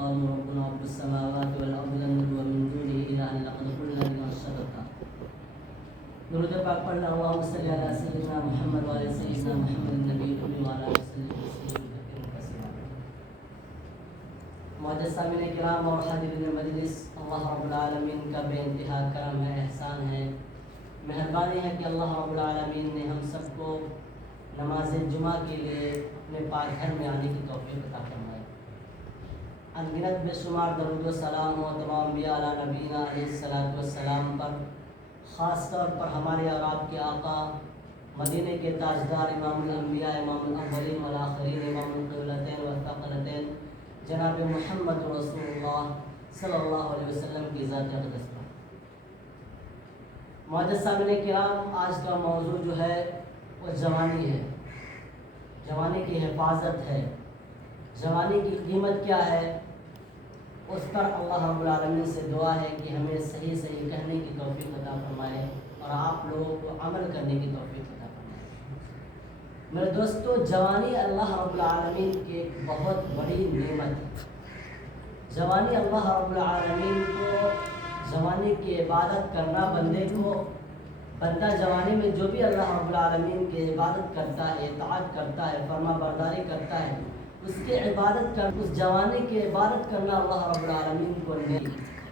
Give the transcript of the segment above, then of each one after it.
قالوا ربنا رب السماوات والأرض لن ندعو من دونه إلها لقد قلنا إذا شططا. درود پاک پڑھنا اللهم صل على سيدنا محمد وعلى سيدنا محمد النبي الأمي وعلى آله وسلم تسليما كثيرا. معزز سامعین کرام اور حاضرین مجلس، اللہ رب العالمین کا بے انتہا کرم ہے، احسان ہے، مہربانی ہے کہ اللہ رب العالمین نے ہم سب کو نماز جمعہ کے لیے اپنے پاک گھر میں آنے کی توفیق عطا فرمائے۔ انگنت بے شمار درود و سلام و تمام انبیاء علی نبینا علیہ الصلوۃ والسلام پر، خاص طور پر ہمارے اور آپ کے آقا، مدینے کے تاجدار، امام الانبیاء، امام الاولین والآخرین، امام القبلتین والثقلتین، جناب محمد رسول اللہ صلی اللہ علیہ وسلم کی ذات اقدس پر۔ معزز سامعین کرام، آج کا موضوع جو ہے وہ جوانی ہے، جوانی کی حفاظت ہے، جوانی کی قیمت کیا ہے، اس پر اللہ رب العالمین سے دعا ہے کہ ہمیں صحیح صحیح کہنے کی توفیق عطا فرمائے اور آپ لوگوں کو عمل کرنے کی توفیق عطا فرمائے۔ میرے دوستو، جوانی اللہ رب العالمین کی ایک بہت بڑی نعمت ہے۔ جوانی اللہ رب العالمین کو، جوانی کی عبادت کرنا بندہ جوانی میں جو بھی اللہ رب العالمین کی عبادت کرتا ہے، اطاعت کرتا ہے، فرما برداری کرتا ہے، اس جوانی کی عبادت کرنا اللہ رب العالمین کو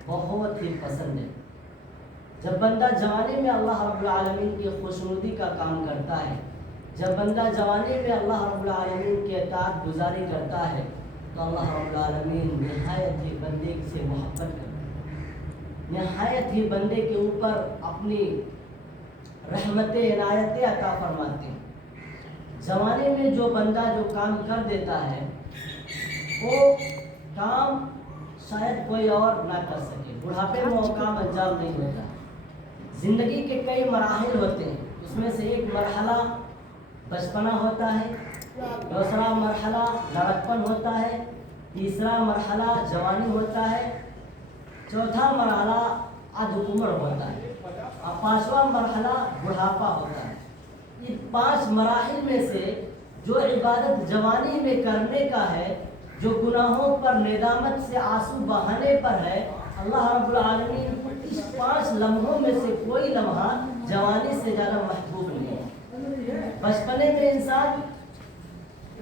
بہت ہی پسند ہے۔ جب بندہ جوانی میں اللہ رب العالمین کی خوشنودی کا کام کرتا ہے، جب بندہ جوانی میں اللہ رب العالمین کی اطاعت گزاری کرتا ہے، تو اللہ رب العالمین نہایت ہی بندے سے محبت کرتا ہے، نہایت ہی بندے کے اوپر اپنی رحمت عنایت عطا فرماتے ہیں۔ جوانی میں جو بندہ جو کام کر دیتا ہے، وہ کام شاید کوئی اور نہ کر سکے، بڑھاپے میں وہ کام انجام نہیں ہوتا۔ زندگی کے کئی مراحل ہوتے ہیں، اس میں سے ایک مرحلہ بچپنا ہوتا ہے، دوسرا مرحلہ لڑکپن ہوتا ہے، تیسرا مرحلہ جوانی ہوتا ہے، چوتھا مرحلہ ادھعمر ہوتا ہے، اور پانچواں مرحلہ بڑھاپا ہوتا ہے۔ یہ 5 مراحل میں سے جو عبادت جوانی میں کرنے کا ہے، جو گناہوں پر ندامت سے آنسو بہانے پر ہے، اللہ رب العالمین کو اس 5 لمحوں میں سے کوئی لمحہ جوانی سے زیادہ محبوب نہیں ہے۔ بچپنے میں انسان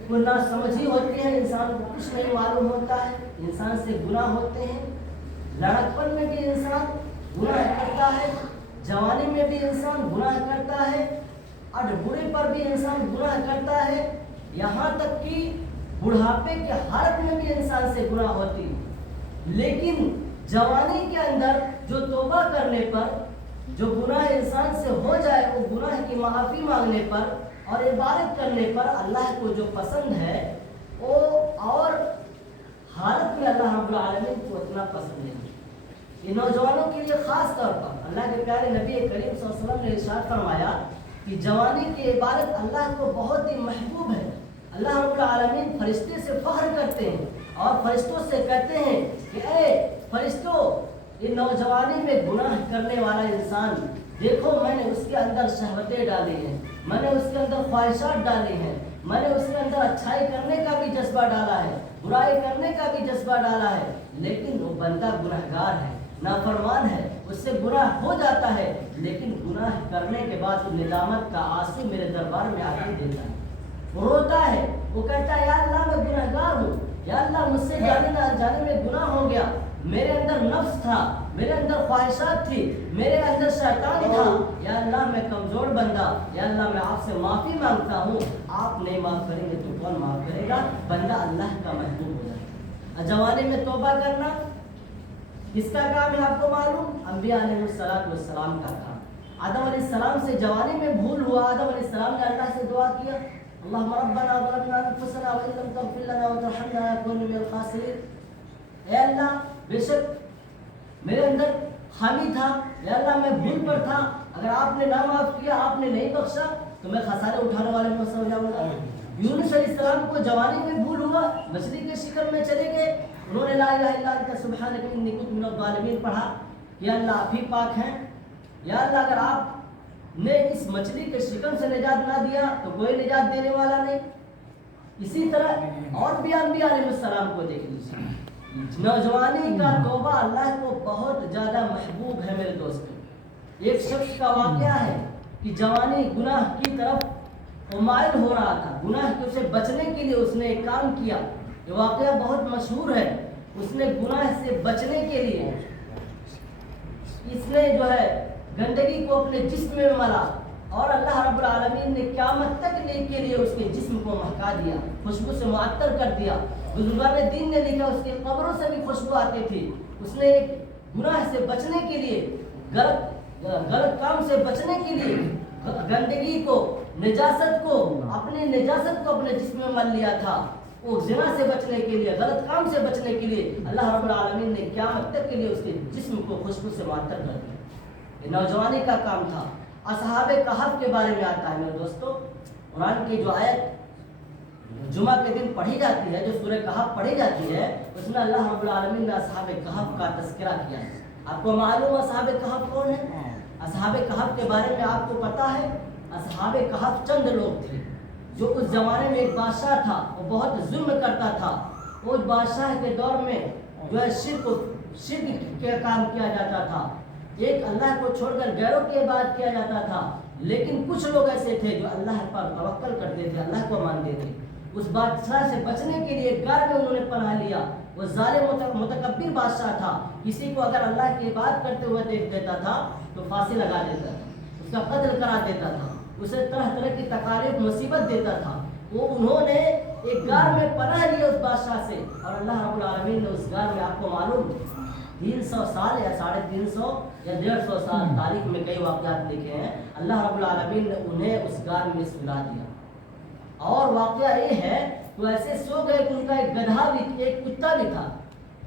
کو ناسمجھی ہوتی ہے، انسان کو کچھ نہیں معلوم ہوتا ہے، انسان سے گناہ ہوتے ہیں۔ لڑکپن میں بھی انسان گناہ کرتا ہے، جوانی میں بھی انسان گناہ کرتا ہے، اور بوڑھے پر بھی انسان گناہ کرتا ہے، یہاں تک کہ بڑھاپے کے حالت میں بھی انسان سے گناہ ہوتی ہے۔ لیکن جوانی کے اندر جو توبہ کرنے پر، جو گناہ انسان سے ہو جائے، وہ گناہ کی معافی مانگنے پر اور عبادت کرنے پر اللہ کو جو پسند ہے، وہ اور حالت میں اللہ رب العالمین کو اتنا پسند نہیں۔ یہ نوجوانوں کے لیے خاص طور پر اللہ کے پیارے نبی کریم صلی اللہ علیہ وسلم نے ارشاد فرمایا کہ جوانی کی عبادت اللہ کو بہت ہی محبوب ہے۔ اللہ رب العالمین فرشتے سے فخر کرتے ہیں اور فرشتوں سے کہتے ہیں کہ اے فرشتوں، یہ نوجوانی میں گناہ کرنے والا انسان، دیکھو میں نے اس کے اندر شہوتیں ڈالی ہیں، میں نے اس کے اندر خواہشات ڈالی ہیں، میں نے اس کے اندر اچھائی کرنے کا بھی جذبہ ڈالا ہے، برائی کرنے کا بھی جذبہ ڈالا ہے، لیکن وہ بندہ گنہگار ہے، نافرمان ہے، اس سے گناہ ہو جاتا ہے، لیکن گناہ کرنے کے بعد وہ ندامت کا آنسو میرے دربار میں آ کے دیتا ہے، وہ روتا ہے، وہ کہتا ہے یا اللہ میں گنہگار ہوں، یا اللہ مجھ سے جانے نہ جانے میں گناہ ہو گیا، میرے اندر نفس تھا، میرے اندر خواہشات تھی، میرے اندر شیطان تھا، یا اللہ میں کمزور بندہ، یا اللہ میں آپ سے معافی مانگتا ہوں، آپ نہیں معاف کریں گے تو کون معاف کرے گا؟ بندہ اللہ کا محبوب ہو جائے گا۔ جوانی میں توبہ کرنا کس کا کام ہے آپ کو معلوم؟ انبیاء علیہ السلام کا کام۔ آدم علیہ السلام سے جوانی میں بھول ہوا، آدم علیہ السلام نے اللہ سے دعا کیا، اللہم ربنا ظلمنا انفسنا وان لم تغفر لنا وترحمنا لنکونن من الخاسرین۔ اے اللہ، بے شک میرے اندر خامی تھا، یا اللہ میں بھول پر تھا، اگر آپ نے نہ معاف کیا، آپ نے نہیں بخشا تو میں خسارے اٹھانے والے میں سے ہو جاؤں گا۔ یونس علیہ السلام کو جوانی میں بھول ہوا، مچھلی کے شکم میں چلے گئے، انہوں نے لا الہ الا انت سبحانک انی کنت من الظالمین پڑھا، یا اللہ آپ ہی پاک ہیں، یا اللہ اگر آپ نے اس مچھلی کے شکم سے نجات نہ دیا تو کوئی نجات دینے والا نہیں۔ اسی طرح اور بھی انبیاء علیہ السلام کو دیکھ لیجیے، نوجوانی کا توبہ اللہ کو بہت زیادہ محبوب ہے میرے دوستوں۔ ایک شخص کا واقعہ ہے کہ جوانی گناہ کی طرف وہ مائل ہو رہا تھا، گناہ سے بچنے کے لیے اس نے ایک کام کیا۔ یہ واقعہ بہت مشہور ہے۔ اس نے گناہ سے بچنے کے لیے اس نے جو ہے گندگی کو اپنے جسم میں ملا، اور اللہ رب العالمین نے قیامت تک کے لیے اس کے جسم کو مہکا دیا، خوشبو سے معطر کر دیا۔ بزرگان دین نے لکھا اس کی قبروں سے بھی خوشبو آتی تھی۔ اس نے گناہ سے بچنے کے لیے، غلط کام سے بچنے کے لیے گندگی کو، نجاست کو اپنے جسم میں مل لیا تھا۔ وہ زنا سے بچنے کے لیے، غلط کام سے بچنے کے لیے اللہ رب العالمین نے قیامت تک کے لیے اس کے جسم کو خوشبو سے معطر کر دیا۔ یہ نوجوانی کا کام تھا۔ اصحاب کہف کے بارے میں آتا ہے میرے دوستو، قرآن کی جو آیت جمعہ کے دن پڑھی جاتی ہے، جو سورہ کہف پڑھی جاتی ہے، اس میں اللہ رب العالمین نے اصحاب کہف کا تذکرہ کیا ہے۔ آپ کو معلوم ہے اصحاب کہف کون ہے؟ اصحاب کہف کے بارے میں آپ کو پتا ہے؟ اصحاب کہف چند لوگ تھے جو اس زمانے میں ایک بادشاہ تھا، وہ بہت ظلم کرتا تھا۔ اس بادشاہ کے دور میں جو ہے شرک کا کام کیا جاتا تھا، ایک اللہ کو چھوڑ کر غیروں کی عبادت کیا جاتا تھا۔ لیکن کچھ لوگ ایسے تھے جو اللہ پر توکل کرتے تھے، اللہ کو مانتے تھے۔ اس بادشاہ سے بچنے کے لیے غار میں انہوں نے پناہ لیا۔ وہ ظالم متکبر بادشاہ تھا، کسی کو اگر اللہ کی عبادت کرتے ہوئے دیکھ دیتا تھا تو پھانسی لگا دیتا تھا، اس کا قتل کرا دیتا تھا، اسے طرح طرح کی تکالیف مصیبت دیتا تھا۔ وہ انہوں نے ایک غار میں پناہ لیا اس بادشاہ سے، اور اللہ رب العالمین نے اس غار میں، آپ کو معلوم 300 سال یا 350 یا 150 سال، تاریخ میں کئی واقعات لکھے ہیں، اللہ رب العالمین نے انہیں اس غار میں سلا دیا۔ اور واقعہ یہ ہے وہ ایسے سو گئے کہ ان کا ایک گدھا بھی، ایک کتا بھی تھا،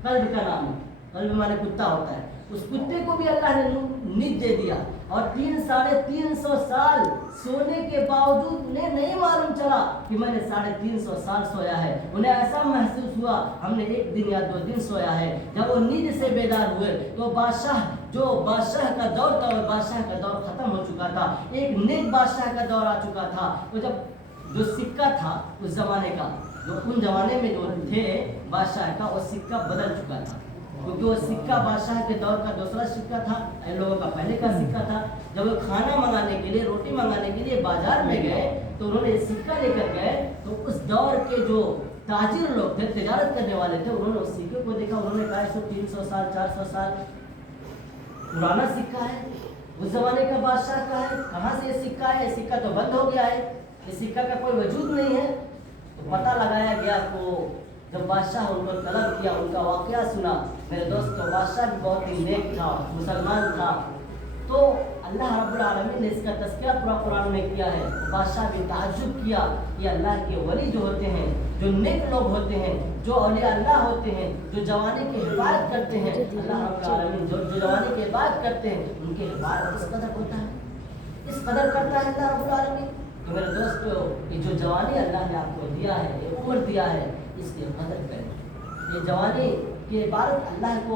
کلب کا نام ہے، کلب مانے کتا ہوتا ہے، اس کتے کو بھی اللہ نے نیند دے دیا۔ اور 350 سال سونے کے باوجود انہیں نہیں معلوم چلا کہ میں نے 350 سال سویا ہے۔ انہیں ایسا محسوس ہوا ہم نے 1 دن یا 2 دن سویا ہے۔ جب وہ نیند سے بیدار ہوئے تو بادشاہ کا دور تھا، وہ بادشاہ کا دور ختم ہو چکا تھا، ایک نیک بادشاہ کا دور آ چکا تھا۔ وہ جب جو سکہ تھا اس زمانے کا، جو ان زمانے میں جو تھے بادشاہ کا، وہ سکہ بدل چکا تھا، کیونکہ وہ سکہ بادشاہ کے دور کا دوسرا سکہ تھا، ان لوگوں کا پہلے کا سکہ تھا۔ جب وہ کھانا منگانے کے لیے، روٹی منگانے کے لیے بازار میں گئے تو انہوں نے سکہ لے کر گئے، تو اس دور کے جو تاجر لوگ تھے، تجارت کرنے والے تھے، انہوں نے اس سکے کو دیکھا، انہوں نے کہا 300 سال 400 سال پرانا سکہ ہے، اس زمانے کا بادشاہ کا ہے، کہاں سے یہ سکہ ہے؟ یہ سکہ تو بند ہو گیا ہے، یہ سکہ کا کوئی وجود نہیں ہے۔ تو پتہ لگایا گیا، تو جب بادشاہ ان کو طلب کیا، ان کا واقعہ سنا، میرے دوست تو بادشاہ بھی بہت ہی نیک تھا، مسلمان تھا، تو اللہ رب العالمین نے اس کا تذکرہ پورا قرآن میں کیا ہے۔ بادشاہ بھی تعجب کیا، یہ اللہ کے ولی جو ہوتے ہیں، جو نیک لوگ ہوتے ہیں، جو اولیاء اللہ ہوتے ہیں، جو جوانی کی حفاظت کرتے ہیں، اللہ رب العالمین جو جوانی کی عبادت کرتے ہیں، ان کی حفاظت اس قدر ہوتا ہے، اس قدر کرتا ہے اللہ رب العالمین۔ تو میرے دوستو، یہ جو جوانی اللہ نے آپ کو دیا ہے، یہ عمر دیا ہے، اس کی قدر کریں۔ یہ جوانی کی عبادت اللہ کو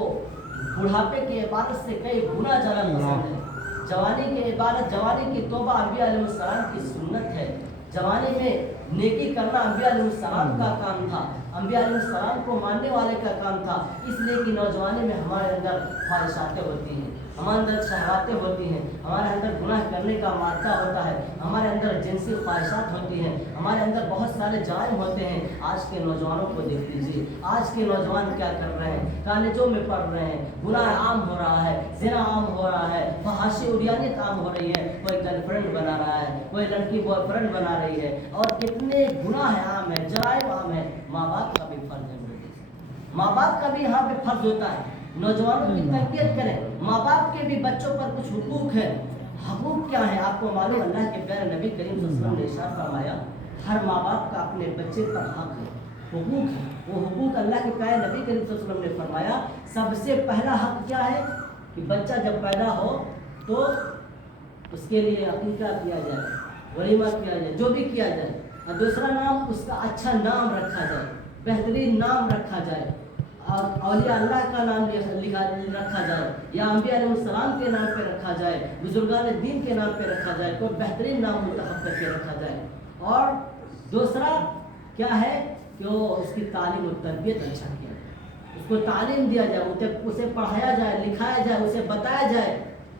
بڑھاپے کی عبادت سے کئی گنا زیادہ پسند ہے۔ جوانی کی عبادت، جوانی کی توبہ انبیاء علیہ السلام کی سنت ہے۔ جوانی میں نیکی کرنا انبیاء علیہ السلام کا کام تھا، انبیاء علیہ السلام کو ماننے والے کا کام تھا، اس لیے کہ نوجوانی میں ہمارے اندر خواہشاتیں ہوتی ہیں، ہمارے اندر شہواتیں ہوتی ہیں، ہمارے اندر گناہ کرنے کا مادہ ہوتا ہے، ہمارے اندر جنسی خواہشات ہوتی ہیں، ہمارے اندر بہت سارے جرائم ہوتے ہیں۔ آج کے نوجوانوں کو دیکھ لیجیے، آج کے نوجوان کیا کر رہے ہیں؟ کالجوں میں پڑھ رہے ہیں، گناہ عام ہو رہا ہے، زنا عام ہو رہا ہے، فحاشی عریانیت عام ہو رہی ہے، کوئی گرل فرینڈ بنا رہا ہے، کوئی لڑکی بوائے فرینڈ بنا رہی ہے، اور کتنے گناہ عام ہیں، جرائم عام ہیں۔ ماں باپ کا بھی فرض ہے، ماں باپ کا بھی یہاں پہ فرض ہوتا ہے، نوجوانوں کی تربیت کریں۔ ماں باپ کے بھی بچوں پر کچھ حقوق ہیں۔ حقوق کیا ہے آپ کو معلوم؟ اللہ کے پیارے نبی کریم صلی اللہ علیہ وسلم نے ارشاد فرمایا، ہر ماں باپ کا اپنے بچے پر حق ہے، حقوق ہے۔ وہ حقوق اللہ کے پیارے نبی کریم صلی اللہ علیہ وسلم نے فرمایا، سب سے پہلا حق کیا ہے کہ بچہ جب پیدا ہو تو اس کے لیے عقیقہ کیا جائے، ولیمہ کیا جائے، جو بھی کیا جائے، اور دوسرا نام اس کا اچھا نام رکھا جائے، بہترین نام رکھا جائے، اور اولیاء اللہ کا نام رکھا جائے، یا انبیاء علیہ السلام کے نام پہ رکھا جائے، بزرگان دین کے نام پہ رکھا جائے، کوئی بہترین نام منتخب کر کے رکھا جائے۔ اور دوسرا کیا ہے کہ وہ اس کی تعلیم و تربیت اچھا کیا جائے۔ اس کو تعلیم دیا جائے، اسے پڑھایا جائے، لکھایا جائے، اسے بتایا جائے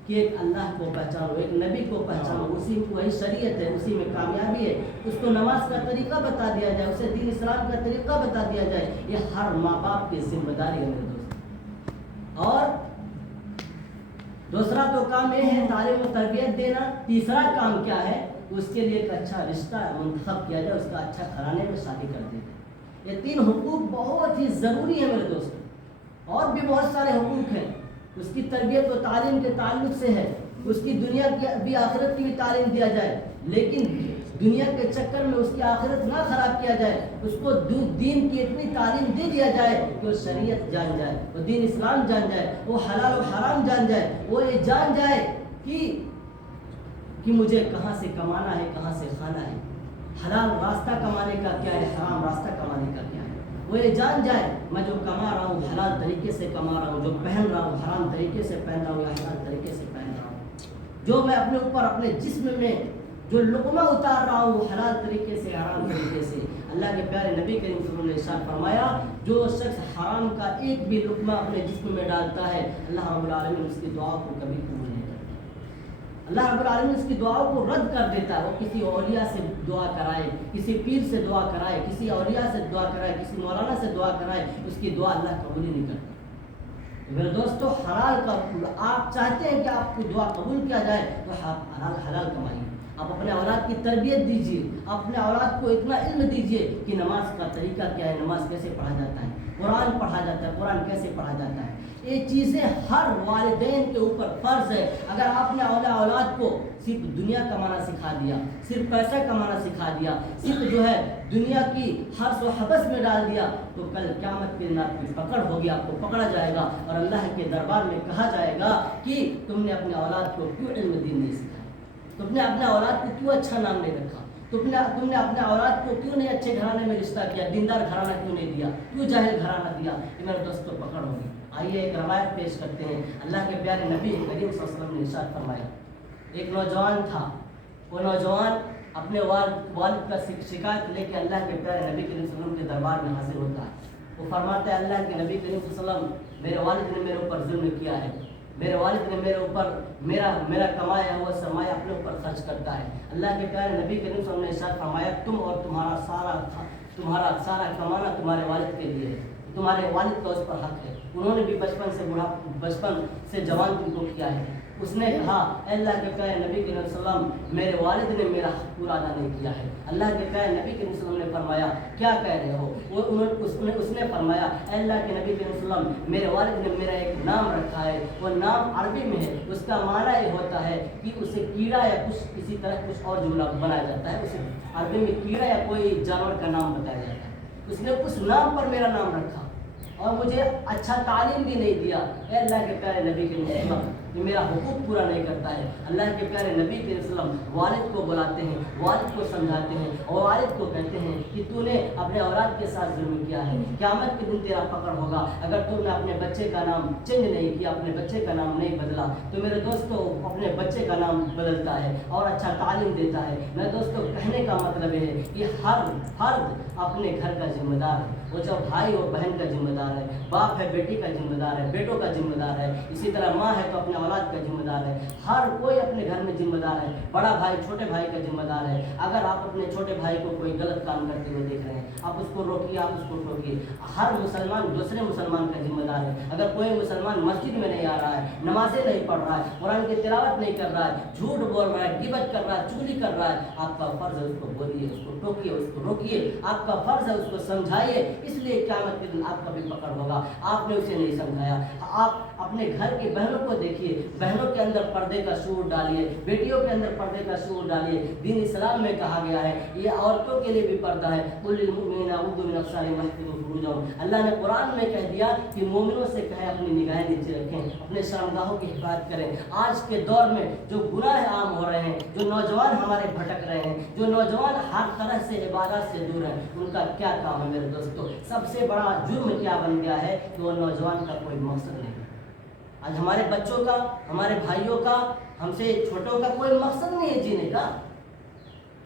کہ ایک اللہ کو پہچانو، ایک نبی کو پہچانو، اسی میں وہی شریعت ہے، اسی میں کامیابی ہے۔ اس کو نماز کا طریقہ بتا دیا جائے، اسے دین اسلام کا طریقہ بتا دیا جائے۔ یہ ہر ماں باپ کی ذمہ داری ہے میرے دوست۔ اور دوسرا تو کام یہ ہے تعلیم و تربیت دینا۔ تیسرا کام کیا ہے؟ اس کے لیے ایک اچھا رشتہ منتخب کیا جائے، اس کا اچھا گھرانے میں شادی کر دی جائے۔ یہ 3 حقوق بہت ہی ضروری ہے میرے دوست۔ اور بھی بہت سارے حقوق ہیں، اس کی تربیت و تعلیم کے تعلق سے ہے، اس کی دنیا کی بھی آخرت کی بھی تعلیم دیا جائے، لیکن دنیا کے چکر میں اس کی آخرت نہ خراب کیا جائے۔ اس کو دین کی اتنی تعلیم دے دیا جائے کہ وہ شریعت جان جائے، وہ دین اسلام جان جائے، وہ حلال و حرام جان جائے، وہ یہ جان جائے کہ مجھے کہاں سے کمانا ہے، کہاں سے کھانا ہے، حلال راستہ کمانے کا کیا ہے، حرام راستہ کمانے کا کیا ہے۔ وہ یہ جان جائے میں جو کما رہا ہوں حلال طریقے سے کما رہا ہوں، جو پہن رہا ہوں حرام طریقے سے پہن رہا ہوں یا حلال طریقے سے پہن رہا ہوں، جو میں اپنے اوپر اپنے جسم میں جو لقمہ اتار رہا ہوں وہ حلال طریقے سے حرام طریقے سے۔ اللہ کے پیارے نبی کریم صلی اللہ علیہ وسلم نے ارشاد فرمایا جو شخص حرام کا ایک بھی لقمہ اپنے جسم میں ڈالتا ہے اللہ رب العالمین اس کی دعا کو کبھی قبول نہیں کرتا۔ اللہ رب العالمین اس کی دعا کو رد کر دیتا ہے۔ وہ کسی اولیاء سے دعا کرائے، کسی پیر سے دعا کرائے، کسی اولیاء سے دعا کرائے، کسی مولانا سے دعا کرائے، اس کی دعا اللہ قبول ہی نہیں کرتا۔ میرے دوستو حلال کا آپ چاہتے ہیں کہ آپ کو دعا قبول کیا جائے تو آپ حلال کمائیے۔ آپ اپنے اولاد کی تربیت دیجیے، اپنے اولاد کو اتنا علم دیجیے کہ نماز کا طریقہ کیا ہے، نماز کیسے پڑھا جاتا ہے، قرآن پڑھا جاتا ہے، قرآن کیسے پڑھا جاتا ہے۔ یہ چیزیں ہر والدین کے اوپر فرض ہے۔ اگر آپ نے اولاد کو صرف دنیا کمانا سکھا دیا، صرف پیسہ کمانا سکھا دیا، صرف جو ہے دنیا کی حرص و حبس میں ڈال دیا تو کل قیامت کے دن آپ کی پکڑ ہوگی، آپ کو پکڑا جائے گا اور اللہ کے دربار میں کہا جائے گا کہ تم نے اپنے اولاد کو کیوں علم دین نہیں سکھایا، تم نے اپنے اولاد کو کیوں اچھا نام نہیں رکھا، تم نے اپنے اولاد کو کیوں نہیں اچھے گھرانے میں رشتہ کیا، دیندار گھرانہ کیوں نہیں دیا، کیوں جاہل گھرانہ دیا۔ یہ میرے دوستوں پکڑ ہوگی۔ آئیے ایک روایت پیش کرتے ہیں۔ اللہ کے پیارے نبی کریم صلی اللہ علیہ وسلم نے ارشاد فرمایا ایک نوجوان تھا، وہ نوجوان اپنے والد کا شکایت لے کے اللہ کے پیارے نبی کریم صلی اللہ علیہ وسلم کے دربار میں حاضر ہوتا ہے۔ وہ فرماتا ہے اللہ کے نبی کریم صلی اللہ علیہ وسلم میرے والد نے میرے اوپر ظلم کیا ہے، میرے والد نے میرے اوپر میرا کمایا ہوا سرمایہ اپنے اوپر خرچ کرتا ہے۔ اللہ کے پیارے نبی کریم صلی اللہ علیہ وسلم نے ارشاد فرمایا تم اور تمہارا سارا کمانا تمہارے والد کے لیے ہے، تمہارے والد کا اس پر حق ہے، انہوں نے بھی بچپن سے جوان تم کو کیا ہے۔ اس نے کہا اے اللہ کے پیارے نبی کریم صلی اللہ علیہ وسلم میرے والد نے میرا حق پورا ادا نہیں کیا ہے۔ اللہ کے پیارے نبی کریم صلی اللہ علیہ وسلم نے فرمایا کیا کہہ رہے ہو؟ اس نے فرمایا اے اللہ کے نبی کریم صلی اللہ علیہ وسلم میرے والد نے میرا ایک نام رکھا ہے، وہ نام عربی میں ہے، اس کا معنی یہ ہوتا ہے کہ اسے کیڑا یا کسی طرح کچھ اور جملہ بنایا جاتا ہے، اسے عربی میں کیڑا یا کوئی جانور کا نام بتایا جاتا ہے۔ اس نے اس نام پر میرا نام رکھا اور مجھے اچھا تعلیم بھی نہیں دیا۔ اے اللہ کے پیارے نبی کریم صلی اللہ علیہ وسلم یہ میرا حقوق پورا نہیں کرتا ہے۔ اللہ کے پیارے نبی کریم صلی اللہ علیہ وسلم والد کو بلاتے ہیں، والد کو سمجھاتے ہیں اور والد کو کہتے ہیں کہ تو نے اپنے اولاد کے ساتھ ظلم کیا ہے، قیامت کے دن تیرا پکڑ ہوگا۔ اگر تم نے اپنے بچے کا نام چینج نہیں کیا، اپنے بچے کا نام نہیں بدلا تو میرے دوستوں اپنے بچے کا نام بدلتا ہے اور اچھا تعلیم دیتا ہے۔ میرے دوستوں کہنے کا مطلب ہے کہ ہر فرد اپنے گھر کا ذمہ دار ہے۔ وہ جو بھائی اور بہن کا ذمہ دار ہے، باپ ہے بیٹی کا ذمہ دار ہے، بیٹوں کا ذمہ دار ہے، اسی طرح ماں ہے تو اپنے اولاد کا ذمہ دار ہے۔ ہر کوئی اپنے گھر میں ذمہ دار ہے، بڑا بھائی چھوٹے بھائی کا ذمہ دار ہے۔ اگر آپ اپنے چھوٹے بھائی کو کوئی غلط کام کرتے ہوئے دیکھ رہے ہیں آپ اس کو روکیے، آپ اس کو ٹوکیے۔ ہر مسلمان دوسرے مسلمان کا ذمہ دار ہے۔ اگر کوئی مسلمان مسجد میں نہیں آ رہا ہے، نمازیں نہیں پڑھ رہا ہے، قرآن کی تلاوت نہیں کر رہا ہے، جھوٹ بول رہا ہے، غیبت کر رہا ہے، چغلی کر رہا ہے، آپ کا فرض ہے اس کو بولیے، اس کو ٹوکیے، اس کو روکیے، آپ کا فرض ہے اس کو سمجھائیے۔ اس لیے قیامت کے دن آپ کا بھی پکڑ ہوگا، آپ نے اسے نہیں سمجھایا۔ آپ اپنے گھر کی بہنوں کو دیکھیے، بہنوں کے اندر پردے کا شعور ڈالیے، بیٹیوں کے اندر پردے کا شعور ڈالیے۔ دین اسلام میں کہا گیا ہے یہ عورتوں کے لیے بھی پردہ ہے، قل للمؤمنین یغضوا من ابصارہم ویحفظوا فروجہم۔ اللہ نے قرآن میں کہہ دیا کہ مومنوں سے کہیں اپنی نگاہیں نیچے رکھیں، اپنے شرمگاہوں کی حفاظت کریں۔ آج کے دور میں جو گناہ عام ہو رہے ہیں، جو نوجوان ہمارے بھٹک رہے ہیں، جو نوجوان ہر طرح سے عبادات سے دور ہیں، ان کا کیا کام ہے میرے دوستوں؟ سب سے بڑا جرم کیا بن گیا ہے کہ وہ نوجوان کا کوئی مقصد نہیں۔ آج ہمارے بچوں کا، ہمارے بھائیوں کا، ہم سے چھوٹوں کا کوئی مقصد نہیں ہے جینے کا۔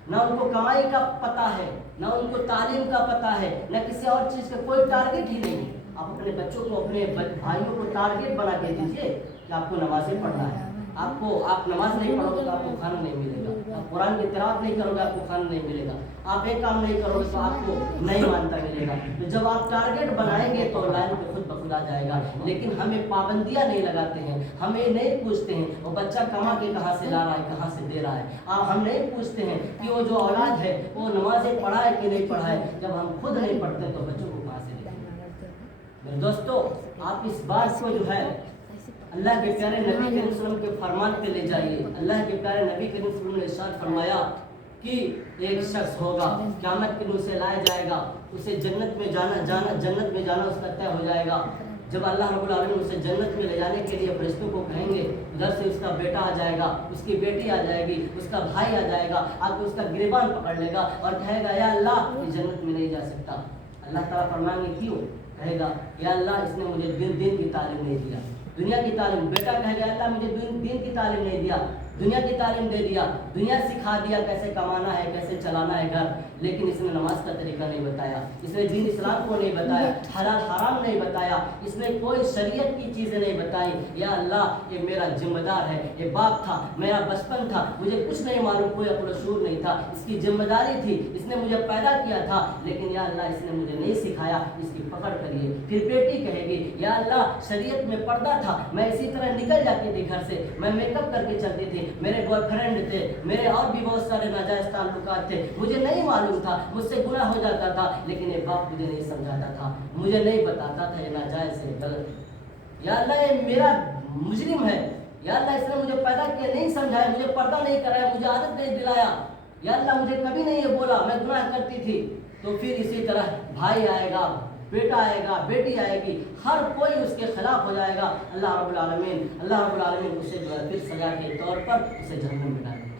نہ ان کو کمائی کا پتہ ہے، نہ ان کو تعلیم کا پتہ ہے، نہ کسی اور چیز کا کوئی ٹارگٹ ہی نہیں ہے۔ آپ اپنے بچوں کو اپنے بھائیوں کو ٹارگیٹ بنا کے دیجیے کہ آپ کو نمازیں پڑھنا ہے. آپ نماز نہیں پڑھو گے تو آپ کو کھانا نہیں ملے گا. آپ قرآن کی تلاوت نہیں کرو گے آپ کو کھانا نہیں ملے گا. آپ ایک کام نہیں کرو گے تو آپ کو نہیں مانتا ملے گا. تو جب آپ ٹارگیٹ بنائیں گے تو لائن پہ خود بخود آ جائے گا. لیکن ہمیں پابندیاں نہیں لگاتے ہیں, ہمیں نہیں پوچھتے ہیں وہ بچہ کما کے کہاں سے لا رہا ہے, کہاں سے دے رہا ہے. ہم نہیں پوچھتے ہیں کہ وہ جو اولاد ہے وہ نمازیں پڑھا ہے کہ نہیں پڑھا ہے. جب ہم خود نہیں پڑھتے تو بچوں کو کہاں سے دیں گے. میرے دوستو, آپ اس بات کو جو ہے اللہ کے پیارے نبی کریم صلی اللہ علیہ وسلم کے فرمان پہ لے جائیے. اللہ کے پیارے نبی کریم صلی اللہ علیہ وسلم نے ارشاد فرمایا کہ ایک شخص ہوگا قیامت کے دن اسے لایا جائے گا, اسے جنت میں جانا اس کا طے ہو جائے گا. جب اللہ رب العالمین اسے جنت میں لے جانے کے لیے فرشتوں کو کہیں گے, ادھر سے اس کا بیٹا آ جائے گا, اس کی بیٹی آ جائے گی, اس کا بھائی آ جائے گا, آ کے اس کا گریبان پکڑ لے گا اور کہے گا یا اللہ یہ جنت میں نہیں جا سکتا. اللہ تعالیٰ فرمائیں گے کیوں؟ کہے گا یا اللہ اس نے مجھے دین کی تعلیم نہیں دیا, دنیا کی تعلیم. بیٹا کہے گا اللہ مجھے دین کی تعلیم نہیں دیا, دنیا کی تعلیم دے دیا, دنیا سکھا دیا کیسے کمانا ہے, کیسے چلانا ہے گھر, لیکن اس نے نماز کا طریقہ نہیں بتایا, اس نے دین اسلام کو نہیں بتایا, حلال حرام نہیں بتایا, اس نے کوئی شریعت کی چیزیں نہیں بتائی. یا اللہ یہ میرا ذمہ دار ہے, یہ باپ تھا, میرا بچپن تھا, مجھے کچھ نہیں معلوم, کوئی عقل و شعور نہیں تھا, اس کی ذمہ داری تھی, اس نے مجھے پیدا کیا تھا, لیکن یا اللہ اس نے مجھے نہیں سکھایا, اس کی پکڑ کریے. پھر بیٹی کہے گی یا اللہ شریعت میں پردہ تھا, میں اسی طرح نکل جاتی تھی گھر سے, میں میک اپ کر کے چلتی تھی, میرے بوائے فرینڈ تھے, میرے اور بھی بہت سارے ناجائز تعلقات تھے, مجھے نہیں معلوم تھا, مجھ سے گناہ ہو جاتا تھا, لیکن یہ باپ مجھے نہیں سمجھاتا تھا, مجھے نہیں بتاتا تھا یہ ناجائز ہے, غلط. یا اللہ یہ میرا مجرم ہے, یا اللہ اس نے مجھے پیدا کیا, نہیں سمجھایا, مجھے پردہ نہیں کرایا, مجھے عادت نہیں دلایا, یا اللہ مجھے کبھی نہیں یہ بولا, میں گناہ کرتی تھی. تو پھر اسی طرح بھائی آئے گا, بیٹا آئے گا, بیٹی آئے گی, ہر کوئی اس کے خلاف ہو جائے گا. اللہ رب العالمین اسے جو ہے پھر سزا کے طور پر اسے جہنم میں ڈالے گا.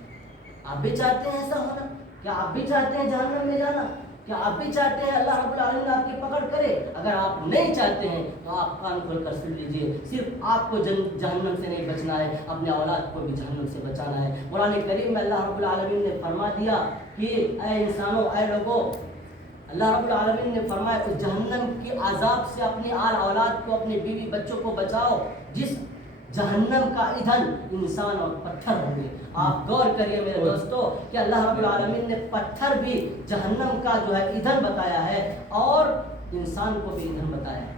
آپ بھی چاہتے ہیں ایسا ہونا؟ کیا آپ بھی چاہتے ہیں جہنم میں جانا؟ کیا آپ بھی چاہتے ہیں اللہ رب العالمین آپ کی پکڑ کرے؟ اگر آپ نہیں چاہتے ہیں تو آپ کان کھول کر سن لیجئے, صرف آپ کو جہنم سے نہیں بچنا ہے, اپنے اولاد کو بھی جہنم سے بچانا ہے. قرآن کریم میں اللہ رب العالمین نے فرما دیا کہ اے انسانوں, اے لوگوں, اللہ رب العالمین نے فرمایا اس جہنم کے عذاب سے اپنی آل اولاد کو, اپنے بیوی بچوں کو بچاؤ جس جہنم کا ایندھن انسان اور پتھر ہوں گے. آپ غور کریے میرے دوستو کہ اللہ رب العالمین نے پتھر بھی جہنم کا جو ہے ایندھن بتایا ہے اور انسان کو بھی ایندھن بتایا ہے.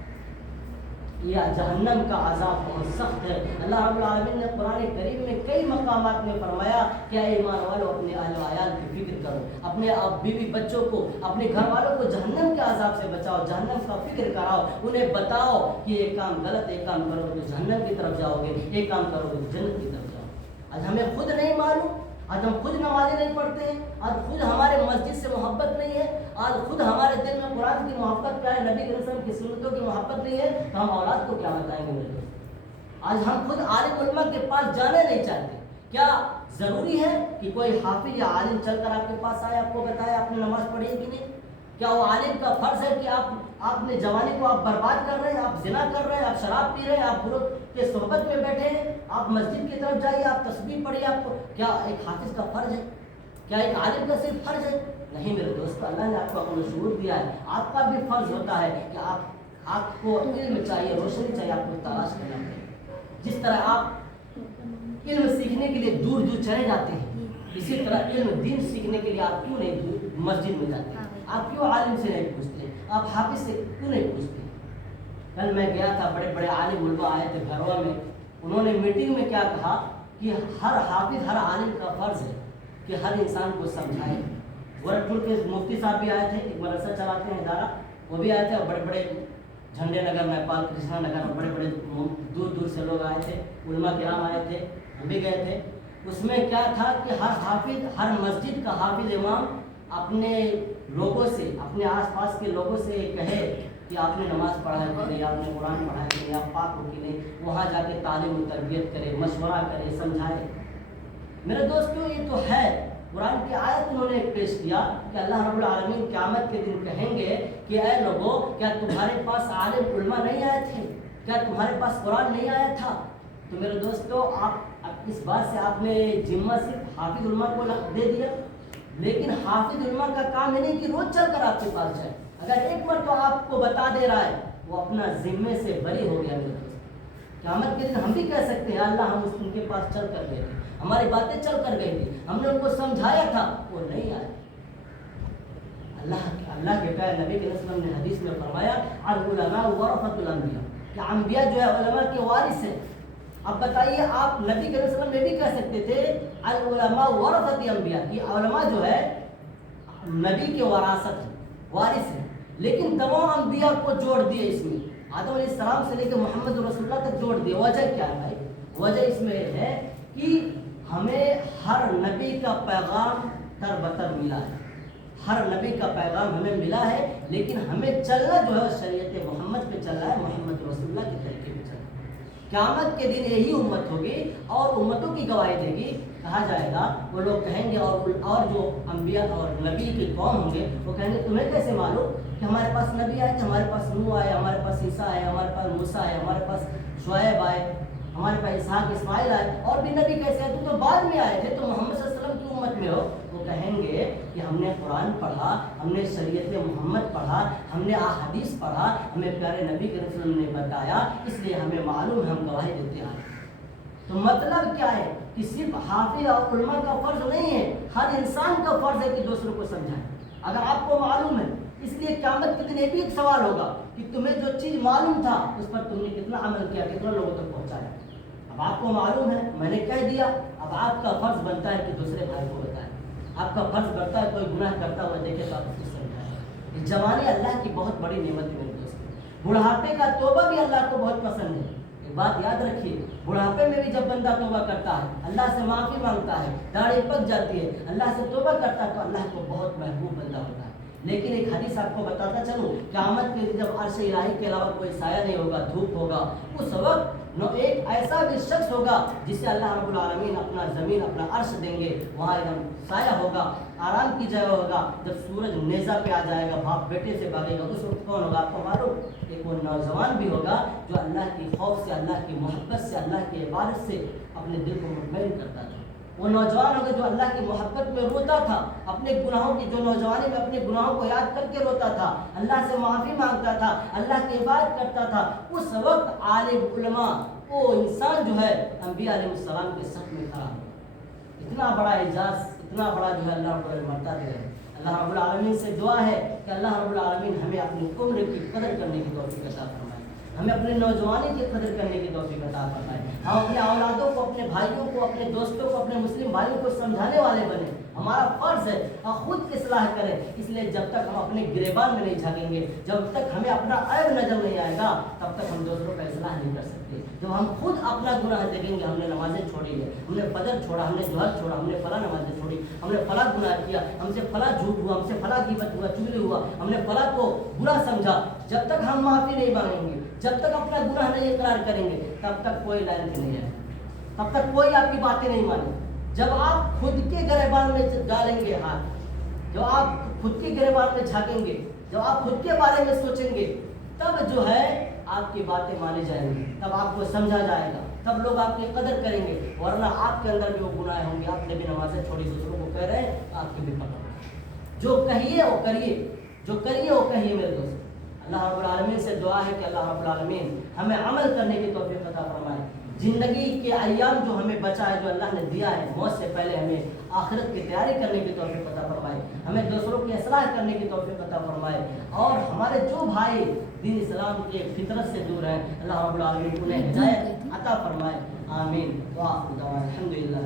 یہ جہنم کا عذاب بہت سخت ہے. اللہ رب العالمین نے قرآن کریم میں کئی مقامات میں فرمایا کہ اے ایمان والو اپنے اہل و عیال کی فکر کرو, اپنے بیوی بچوں کو, اپنے گھر والوں کو جہنم کے عذاب سے بچاؤ, جہنم کا فکر کراؤ, انہیں بتاؤ کہ یہ کام غلط, ایک کام کرو تو جہنم کی طرف جاؤ گے, ایک کام کرو تو جنت کی طرف جاؤ. آج ہمیں خود نہیں معلوم, آج ہم خود نمازیں نہیں پڑھتے ہیں, آج خود ہمارے مسجد سے محبت نہیں ہے, آج خود ہمارے دل میں قرآن کی محبت کیا ہے, نبی کریم صلی اللہ علیہ وسلم کی سنتوں کی محبت نہیں ہے, تو ہم اولاد کو کیا بتائیں گے میرے دوست؟ آج ہم خود عالم علماء کے پاس جانے نہیں چاہتے. کیا ضروری ہے کہ کوئی حافظ یا عالم چل کر آپ کے پاس آئے, آپ کو بتائے آپ نے نماز پڑھی کہ نہیں؟ کیا وہ عالم کا فرض ہے کہ آپ نے جوانی کو آپ برباد کر رہے ہیں, آپ زنا کر رہے ہیں, آپ شراب پی رہے ہیں, آپ گروہ کے صحبت میں بیٹھے ہیں, آپ مسجد کی طرف جائیے, آپ تسبیح پڑھیے, آپ کو کیا ایک حافظ کا فرض ہے؟ کیا ایک عالم کا صرف فرض ہے؟ نہیں میرے دوست, اللہ نے آپ کو عقل و شعور دیا ہے, آپ کا بھی فرض ہوتا ہے کہ آپ کو علم چاہیے, روشنی چاہیے, آپ کو تلاش کرنا چاہیے. جس طرح آپ علم سیکھنے کے لیے دور دور چلے جاتے ہیں, اسی طرح علم دین سیکھنے کے لیے آپ کیوں نہیں مسجد میں جاتے ہیں, آپ کیوں عالم سے نہیں پوچھتے, آپ حافظ سے کیوں نہیں پوچھتے؟ کل میں گیا تھا, بڑے بڑے عالم علماء آئے تھے گھروں میں, انہوں نے میٹنگ میں کیا کہا کہ ہر حافظ, ہر عالم کا فرض ہے کہ ہر انسان کو سمجھائے. گورکھپور کے مفتی صاحب بھی آئے تھے, ایک مدرسہ چلاتے ہیں ادارہ, وہ بھی آئے تھے, اور بڑے بڑے جھنڈے نگر, نیپال, کرشنا نگر, اور بڑے بڑے دور دور سے لوگ آئے تھے, علماء کرام آئے تھے, ہم بھی گئے تھے. اس میں کیا تھا کہ ہر حافظ, ہر مسجد کا حافظ امام اپنے لوگوں سے, اپنے آس پاس کے لوگوں سے کہے کہ آپ نے نماز پڑھا ہے کہ نہیں, آپ نے قرآن پڑھا ہے کہ نہیں, آپ پاک ہو کہ نہیں, وہاں جا کے تعلیم و تربیت کرے, مشورہ کرے, سمجھائے. میرے دوستوں یہ تو ہے, قرآن کی آیت انہوں نے پیش کیا کہ اللہ رب العالمین قیامت کے دن کہیں گے کہ اے لوگوں, کیا تمہارے پاس عالم علماء نہیں آئے تھے, کیا تمہارے پاس قرآن نہیں آیا تھا؟ تو میرے دوستوں آپ اس بات سے آپ نے ذمہ صرف حافظ علماء کو دے دیا, لیکن حافظ علماء کا کام یہ نہیں کہ روز چل کر آپ کے پاس جائے. اگر ایک مرتبہ آپ کو بتا دے رہا ہے, وہ اپنا ذمے سے بری ہو گیا میرے دوست۔ قیامت کے دن ہم بھی کہہ سکتے ہیں اللہ ہم ان کے پاس چل کر گئے تھے، ہماری باتیں چل کر گئی تھی، ہم نے ان کو سمجھایا تھا، وہ نہیں آئے۔ اللہ کے پیارے نبی کے وسلم نے حدیث میں فرمایا العلماء ورثۃ الانبیاء، کہ انبیاء جو ہے علماء کے وارث ہیں۔ اب بتائیے آپ نبی کے وسلم میں بھی کہہ سکتے تھے العلماء ورثۃ الانبیاء، کہ علماء جو ہے نبی کے وراثت ہیں، وارث ہیں، لیکن تمام انبیاء کو جوڑ دیے اس میں، آدم علیہ السلام سے لے کے محمد رسول اللہ تک جوڑ دیے۔ وجہ کیا ہے بھائی؟ وجہ اس میں ہے کہ ہمیں ہر نبی کا پیغام تر بتر ملا ہے، ہر نبی کا پیغام ہمیں ملا ہے، لیکن ہمیں چلنا جو ہے شریعت محمد پہ چلنا ہے، محمد رسول اللہ کے طریقے پہ چلنا ہے۔ قیامت کے دن یہی امت ہوگی اور امتوں کی گواہی دے گی، کہا جائے گا وہ لوگ کہیں گے اور جو انبیاء اور نبی کے قوم ہوں گے وہ کہیں گے تمہیں کیسے معلوم کہ ہمارے پاس نبی آئے تھے، ہمارے پاس نوح آئے، ہمارے پاس عیسیٰ آئے، ہمارے پاس موسیٰ آئے، ہمارے پاس شعیب آئے، ہمارے پاس اسحاق اسماعیل آئے، اور بھی نبی کیسے آئے؟ تو بعد میں آئے تھے، تو محمد صلی اللہ علیہ وسلم کی امت میں ہو۔ وہ کہیں گے کہ ہم نے قرآن پڑھا، ہم نے شریعت محمد پڑھا، ہم نے احادیث پڑھا، ہمیں پیارے نبی کے رسول نے بتایا، اس لیے ہمیں معلوم ہے، ہم گواہی دیتے آئے۔ تو مطلب کیا ہے کہ صرف حافظ اور علماء کا فرض نہیں ہے، ہر انسان کا فرض ہے کہ دوسروں کو سمجھائے اگر آپ کو معلوم ہے۔ اس لیے قیامت کے دن یہ بھی ایک سوال ہوگا کہ تمہیں جو چیز معلوم تھا اس پر تم نے کتنا عمل کیا، کتنا لوگوں تک پہنچایا۔ اب آپ کو معلوم ہے، میں نے کہہ دیا، اب آپ کا فرض بنتا ہے کہ دوسرے بھائی کو بتائیں، آپ کا فرض بنتا ہے کوئی گناہ کرتا ہوا دیکھے تو آپ اس کو سمجھائیں۔ یہ جوانی اللہ کی بہت بڑی نعمت ہے میرے دوست، بڑھاپے کا توبہ بھی اللہ کو بہت پسند ہے۔ ایک بات یاد رکھیے، بڑھاپے میں بھی جب بندہ توبہ کرتا ہے، اللہ سے معافی مانگتا ہے، داڑھی پک جاتی ہے، اللہ سے توبہ کرتا ہے، تو اللہ کو بہت محبوب بندہ ہوتا ہے۔ لیکن ایک حدیث آپ کو بتاتا چلوں، قیامت کے دن جب عرش الہی کے علاوہ کوئی سایہ نہیں ہوگا، دھوپ ہوگا، اس وقت ایک ایسا بھی شخص ہوگا جسے اللہ رب العالمین اپنا زمین، اپنا عرش دیں گے، وہاں ایک دم سایہ ہوگا، آرام کی جگہ ہوگا۔ جب سورج نیزہ پہ آ جائے گا، باپ بیٹے سے بھاگے گا، اس وقت کون ہوگا آپ کو معلوم؟ ایک وہ نوجوان بھی ہوگا جو اللہ کی خوف سے، اللہ کی محبت سے، اللہ کی عبادت سے اپنے دل کو مطمئن کرتا تھا۔ وہ نوجوان ہوگا جو اللہ کی محبت میں روتا تھا، اپنے گناہوں کی، جو نوجوانی میں اپنے گناہوں کو یاد کر کے روتا تھا، اللہ سے معافی مانگتا تھا، اللہ کی عبادت کرتا تھا۔ اس وقت عالم علماء، وہ انسان جو ہے انبیاء علیہ السلام کے صف میں کھڑا ہو۔ اتنا بڑا اعزاز، اتنا بڑا جو ہے اللہ رب العالمین مرتا دے رہے ہیں۔ اللہ رب العالمین سے دعا ہے کہ اللہ رب العالمین ہمیں اپنی عمر کی قدر کرنے کی توفیق عطا فرمائے، ہمیں اپنے نوجوانی کی قدر کرنے کی توفیق عطا فرمائے، ہم اپنے اولادوں کو، اپنے بھائیوں کو، اپنے دوستوں کو، اپنے مسلم بھائیوں کو سمجھانے والے بنے۔ ہمارا فرض ہے اور خود اصلاح کریں۔ اس لیے جب تک ہم اپنے گریبان میں نہیں جھانکیں گے، جب تک ہمیں اپنا عیب نظر نہیں آئے گا، تب تک ہم دوسروں کا اصلاح نہیں کر سکتے۔ جب ہم خود اپنا گناہ دیکھیں گے، ہم نے نمازیں چھوڑی ہے، ہم نے فجر چھوڑا، ہم نے ظہر چھوڑا، ہم نے فلاں نمازیں چھوڑی، ہم نے فلاں گناہ کیا، ہم سے فلاں جھوٹ ہوا، ہم سے فلاں غیبت ہوا، چغلی ہوا، ہم نے فلاں کو برا سمجھا، جب تک ہم معافی نہیں مانگیں گے، جب تک اپنا گناہ نہیں اقرار کریں گے، تب تک کوئی لعنت نہیں ہے، تب تک کوئی آپ کی باتیں نہیں مانے۔ جب آپ خود کے گریبان میں ڈالیں گے ہاتھ، جب آپ خود کے گریبان میں جھانکیں گے، جب آپ خود کے بارے میں سوچیں گے، تب جو ہے آپ کی باتیں مانی جائیں گی، تب آپ کو سمجھا جائے گا، تب لوگ آپ کی قدر کریں گے۔ ورنہ آپ کے اندر بھی وہ گناہ ہوں گے، آپ نے بھی نمازیں چھوڑی، دوسروں کو کہہ رہے ہیں، آپ کی بھی پکڑ۔ جو کہیے وہ کریے، جو کریے وہ کہیے میرے دوست۔ اللہ رب العالمین سے دعا ہے کہ اللہ رب العالمین ہمیں عمل کرنے کی توفیق عطا فرمائے۔ زندگی کے ایام جو ہمیں بچا ہے، جو اللہ نے دیا ہے، موت سے پہلے ہمیں آخرت کی تیاری کرنے کی توفیق عطا فرمائے، ہمیں دوسروں کی اصلاح کرنے کی توفیق عطا فرمائے، اور ہمارے جو بھائی دین اسلام کے فطرت سے دور ہیں، اللہ رب العالمین انہیں ہدایت عطا فرمائے۔ آمین۔ وآخر دعوانا الحمدللہ۔